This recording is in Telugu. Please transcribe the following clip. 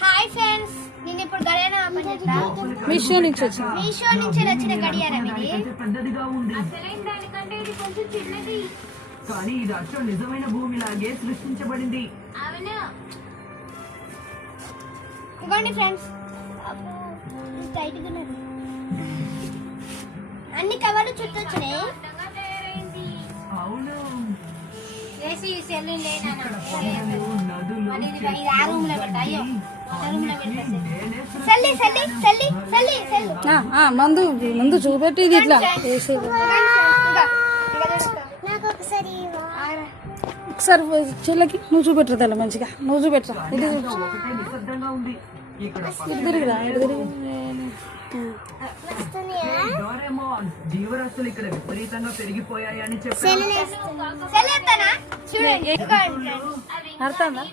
హాయ్ ఫ్రెండ్స్, నేను ఇప్పుడు గడియారం మీషో నుంచి వచ్చిన గడియారం ఇది. కానీ ఇది అచ్చం నిజమైన భూమిలాగే సృష్టించబడింది. ఇవ్వండి ఫ్రెండ్స్, అన్ని కవర్లు చుట్టూ వచ్చినాయి. అవును, ముందు చూపెట్టి ఇది ఇట్లా ఒకసారి చెల్లకి నువ్వు చూపెట్టరు తల్లి, మంచిగా నువ్వు చూపెట్టరా. ఇది ఒకటే నిశ్శబ్దంగా ఉంది. ఇక్కడ తిరిగిరా డోరేమోన్ జీవరాశులు ఇక్కడ విపరీతంగా పెరిగిపోయాయని చెప్పారు. చూడండి అర్థందా?